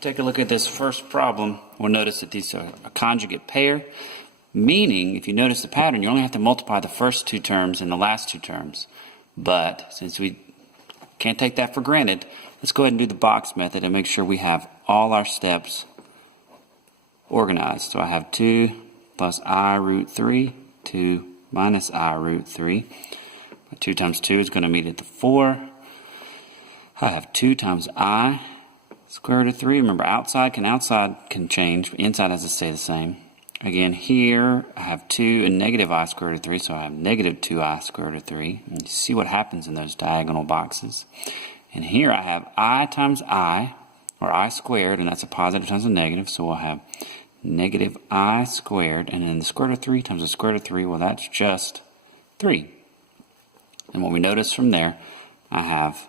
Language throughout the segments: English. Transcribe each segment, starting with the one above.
take a look at this first problem. We'll notice that these are a conjugate pair, meaning if you notice the pattern, you only have to multiply the first two terms and the last two terms. But since we can't take that for granted, let's go ahead and do the box method and make sure we have all our steps organized. So I have 2 plus I root 3, 2 minus I root 3. 2 times 2 is going to meet at the 4. I have 2 times I square root of 3. Remember, outside can change, but inside has to stay the same. Again, here I have 2 and negative I square root of 3, so I have negative 2I square root of 3. And you see what happens in those diagonal boxes. And here I have I times I, or I squared, and that's a positive times a negative, so we'll have negative I squared, and then the square root of 3 times the square root of 3, well, that's just 3. And what we notice from there, I have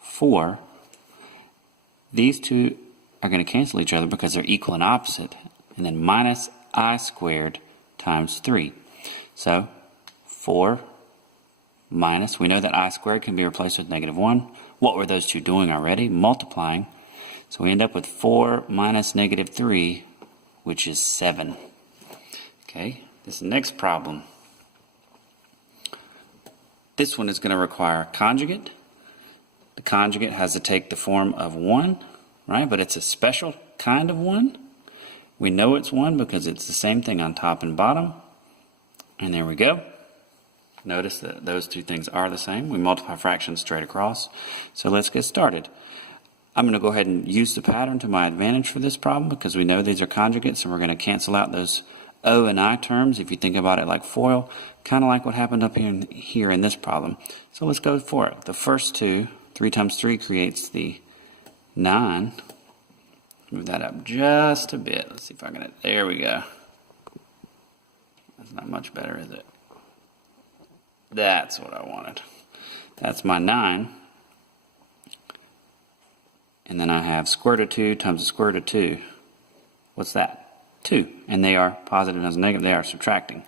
4. These two are going to cancel each other because they're equal and opposite. And then minus I squared times 3. So 4 minus, we know that I squared can be replaced with negative 1. What were those two doing already? Multiplying. So we end up with 4 minus negative 3, which is 7. Okay, this next problem. This one is going to require a conjugate. The conjugate has to take the form of 1, right? But it's a special kind of 1. We know it's 1 because it's the same thing on top and bottom. And there we go. Notice that those two things are the same. We multiply fractions straight across. So let's get started. I'm going to go ahead and use the pattern to my advantage for this problem because we know these are conjugates, and we're going to cancel out those O and I terms if you think about it like FOIL, kind of like what happened up here in this problem. So let's go for it. The first two, 3 times 3 creates the 9. Move that up just a bit. Let's see if I can, there we go. That's not much better, is it? That's what I wanted. That's my 9. And then I have square root of 2 times the square root of 2. What's that? 2. And they are positive times negative. They are subtracting.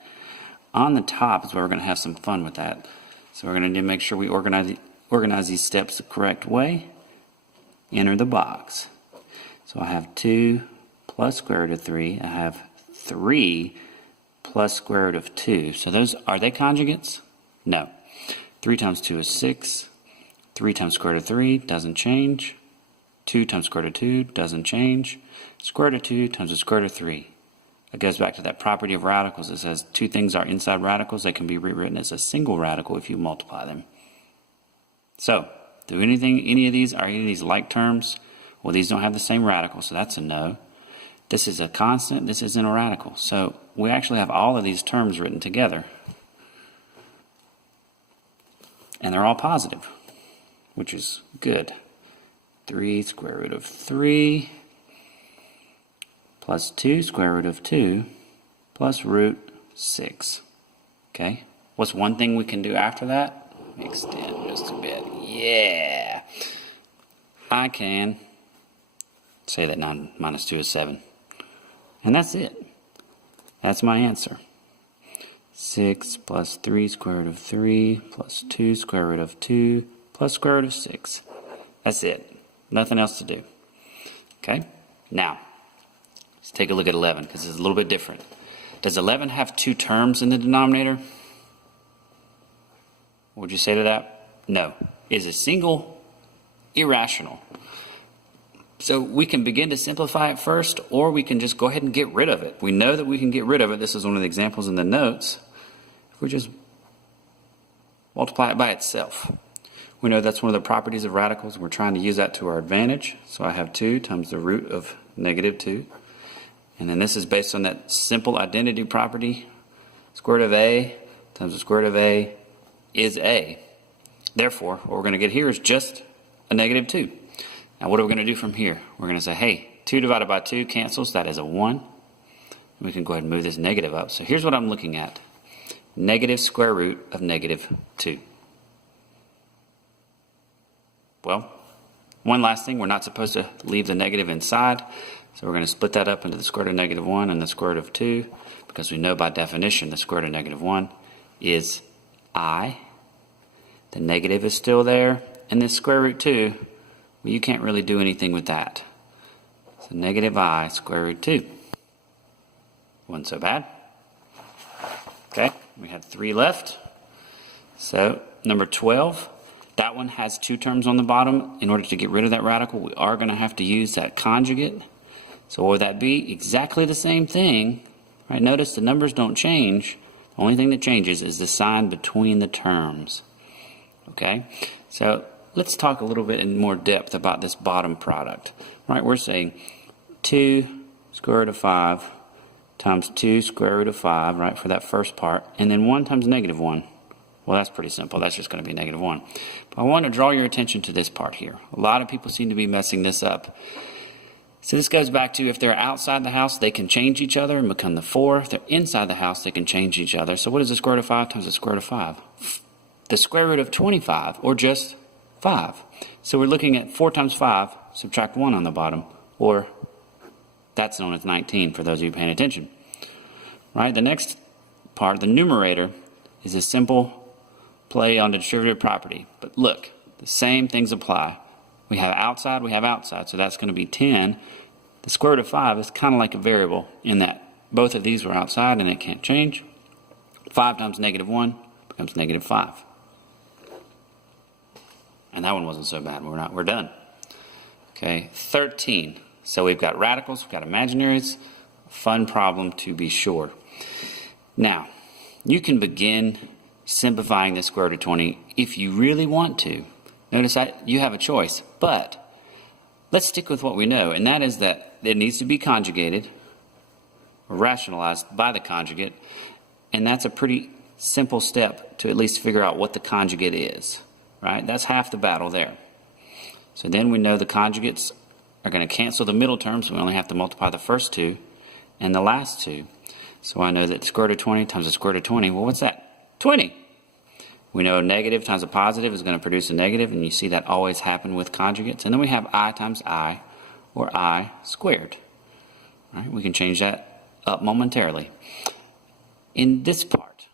On the top is where we're going to have some fun with that. So we're going to need to make sure we organize these steps the correct way. Enter the box. So I have 2 plus square root of 3. I have 3 plus square root of 2. So those, are they conjugates? No. 3 times 2 is 6. 3 times square root of 3 doesn't change. 2 times square root of 2 doesn't change. Square root of 2 times the square root of 3. It goes back to that property of radicals. It says two things are inside radicals. They can be rewritten as a single radical if you multiply them. So, are any of these like terms? Well, these don't have the same radical, so that's a no. This is a constant. This isn't a radical. So we actually have all of these terms written together. And they're all positive, which is good. 3 square root of 3 plus 2 square root of 2 plus root 6. Okay? What's one thing we can do after that? Extend just a bit. Yeah! I can say that 9 minus 2 is 7. And that's it. That's my answer. 6 plus 3 square root of 3 plus 2 square root of 2 plus square root of 6. That's it. Nothing else to do. Okay? Now, let's take a look at 11 because it's a little bit different. Does 11 have 2 terms in the denominator? What would you say to that? No. Is it single? Irrational. So we can begin to simplify it first, or we can just go ahead and get rid of it. We know that we can get rid of it. This is one of the examples in the notes. If we just multiply it by itself. We know that's one of the properties of radicals. We're trying to use that to our advantage. So I have 2 times the root of negative 2. And then this is based on that simple identity property. Square root of a times the square root of a is a. Therefore, what we're going to get here is just a negative 2. Now what are we going to do from here? We're going to say, hey, 2 divided by 2 cancels. That is a 1. We can go ahead and move this negative up. So here's what I'm looking at. Negative square root of negative 2. Well, one last thing. We're not supposed to leave the negative inside. So we're going to split that up into the square root of negative 1 and the square root of 2. Because we know by definition the square root of negative 1 is I. The negative is still there. And this square root 2, well, you can't really do anything with that. So negative I square root 2. Wasn't so bad. Okay, we had 3 left. So number 12, that one has 2 terms on the bottom. In order to get rid of that radical, we are going to have to use that conjugate. So what would that be? Exactly the same thing. Right? Notice the numbers don't change. The only thing that changes is the sign between the terms. Okay, so let's talk a little bit in more depth about this bottom product. Right, we're saying 2 square root of 5 times 2 square root of 5, right, for that first part, and then 1 times negative 1. Well, that's pretty simple. That's just going to be negative 1. But I want to draw your attention to this part here. A lot of people seem to be messing this up. So this goes back to if they're outside the house, they can change each other and become the 4. If they're inside the house, they can change each other. So what is the square root of 5 times the square root of 5? The square root of 25, or just 5. So we're looking at 4 times 5, subtract 1 on the bottom, or that's known as 19 for those of you paying attention. Right? The next part, the numerator, is a simple play on the distributive property. But look, the same things apply. We have outside, so that's going to be 10. The square root of 5 is kind of like a variable in that both of these were outside and it can't change. 5 times negative 1 becomes negative 5. And that one wasn't so bad. We're done. Okay, 13. So we've got radicals, we've got imaginaries. Fun problem to be sure. Now, you can begin simplifying the square root of 20 if you really want to. Notice you have a choice, but let's stick with what we know, and that is that it needs to be conjugated or rationalized by the conjugate, and that's a pretty simple step to at least figure out what the conjugate is, right? That's half the battle there. So then we know the conjugates are going to cancel the middle terms, so we only have to multiply the first 2 and the last 2. So I know that the square root of 20 times the square root of 20, well, what's that? 20. We know a negative times a positive is going to produce a negative, and you see that always happen with conjugates. And then we have I times I, or I squared. Right? We can change that up momentarily. In this part,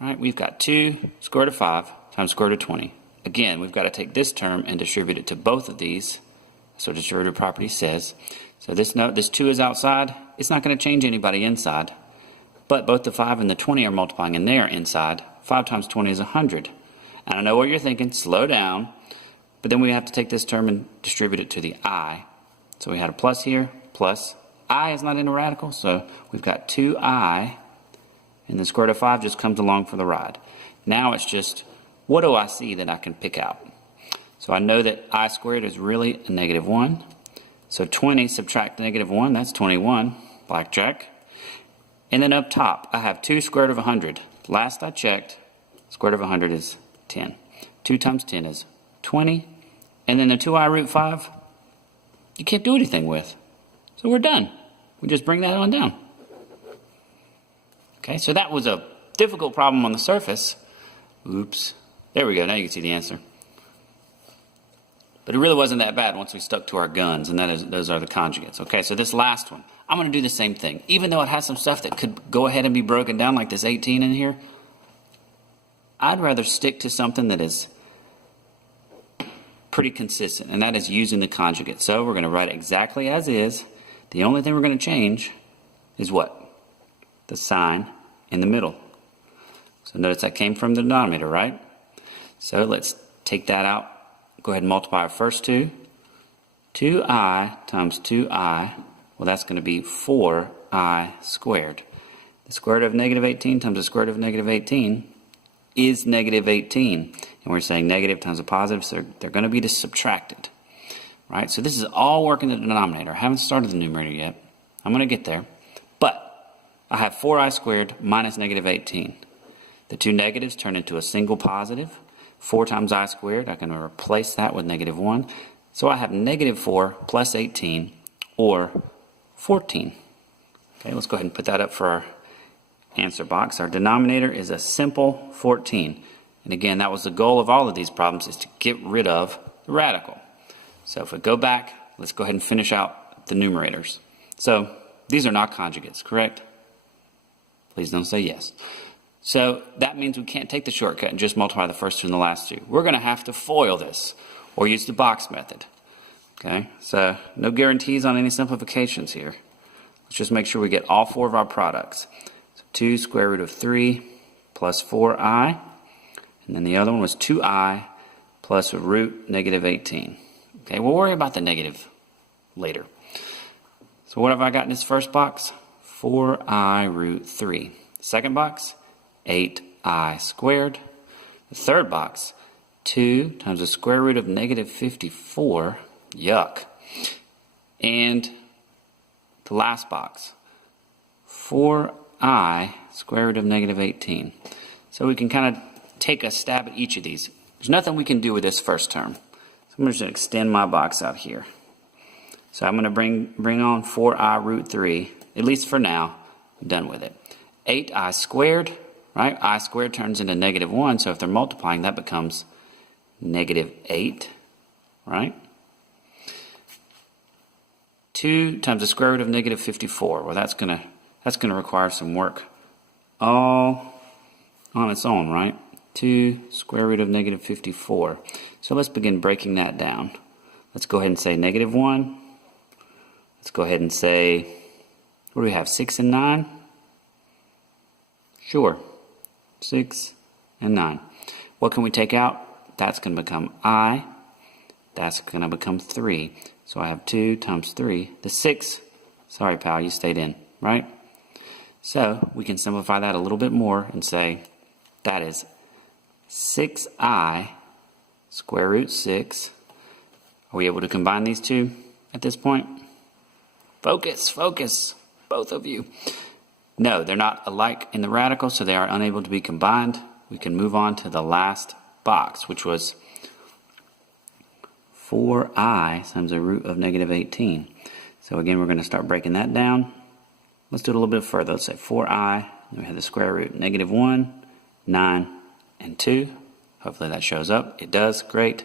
right, we've got 2 square root of 5 times square root of 20. Again, we've got to take this term and distribute it to both of these. That's what distributive property says. So this 2 is outside. It's not going to change anybody inside. But both the 5 and the 20 are multiplying, and they are inside. 5 times 20 is 100. And I know what you're thinking, slow down. But then we have to take this term and distribute it to the I. So we had a plus here, plus I is not in a radical, so we've got 2I, and the square root of 5 just comes along for the ride. Now it's just, what do I see that I can pick out? So I know that I squared is really a negative 1. So 20 subtract negative 1, that's 21, blackjack. And then up top, I have 2 square root of 100. Last I checked, square root of 100 is 10. 2 times 10 is 20. And then the 2I root 5, you can't do anything with. So we're done. We just bring that on down. Okay, so that was a difficult problem on the surface. Oops. There we go. Now you can see the answer. But it really wasn't that bad once we stuck to our guns, and those are the conjugates. Okay, so this last one, I'm going to do the same thing. Even though it has some stuff that could go ahead and be broken down, like this 18 in here, I'd rather stick to something that is pretty consistent, and that is using the conjugate. So we're going to write it exactly as is. The only thing we're going to change is what? The sign in the middle. So notice that came from the denominator, right? So let's take that out. Go ahead and multiply our first 2. 2I times 2I, well, that's going to be 4I squared. The square root of negative 18 times the square root of negative 18 is negative 18. And we're saying negative times a positive, so they're going to be subtracted. Right? So this is all working in the denominator. I haven't started the numerator yet. I'm going to get there. But I have 4I squared minus negative 18. The 2 negatives turn into a single positive. 4 times I squared, I can replace that with negative 1. So I have negative 4 plus 18, or 14. Okay, let's go ahead and put that up for our answer box. Our denominator is a simple 14. And again, that was the goal of all of these problems, is to get rid of the radical. So if we go back, let's go ahead and finish out the numerators. So these are not conjugates, correct? Please don't say yes. So that means we can't take the shortcut and just multiply the first 2 and the last 2. We're going to have to FOIL this, or use the box method. Okay, so no guarantees on any simplifications here. Let's just make sure we get all four of our products. So 2 square root of 3 plus 4i, and then the other one was 2i plus a root negative 18. Okay, we'll worry about the negative later. So what have I got in this first box? 4i root 3. Second box, 8i squared. The third box, 2 times the square root of negative 54. Yuck. And the last box, 4i square root of negative 18. So we can kind of take a stab at each of these. There's nothing we can do with this first term. So I'm just going to extend my box out here. So I'm going to bring on 4i root 3, at least for now. I'm done with it. 8i squared, right? I squared turns into negative 1, so if they're multiplying, that becomes negative 8, right? 2 times the square root of negative 54. Well, that's gonna require some work all on its own, right? 2 square root of negative 54. So let's begin breaking that down. Let's go ahead and say negative 1. Let's go ahead and say, what do we have, 6 and 9? Sure, 6 and 9. What can we take out? That's going to become I. That's going to become 3. So I have 2 times 3. The 6, sorry pal, you stayed in, right? So we can simplify that a little bit more and say that is 6i square root 6. Are we able to combine these two at this point? Focus, focus, both of you. No, they're not alike in the radical, so they are unable to be combined. We can move on to the last box, which was 4i times the root of negative 18. So again, we're going to start breaking that down. Let's do it a little bit further. Let's say 4i, then we have the square root, negative 1, 9, and 2. Hopefully that shows up. It does, great.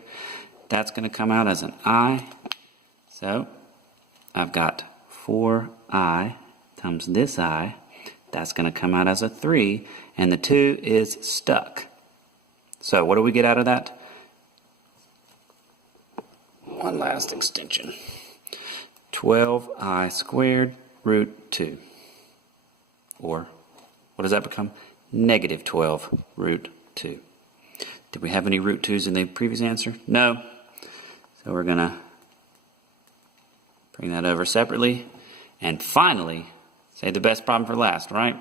That's going to come out as an I. So I've got 4i times this I. That's going to come out as a 3, and the 2 is stuck. So what do we get out of that? One last extension. 12i squared root 2. Or, what does that become? Negative 12 root 2. Did we have any root 2's in the previous answer? No. So we're going to bring that over separately. And finally, save the best problem for last, right?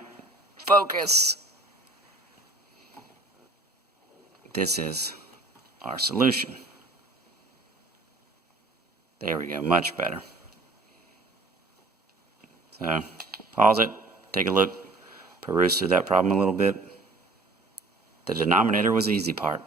Focus! This is our solution. There we go, much better. So, pause it, take a look, peruse through that problem a little bit. The denominator was the easy part.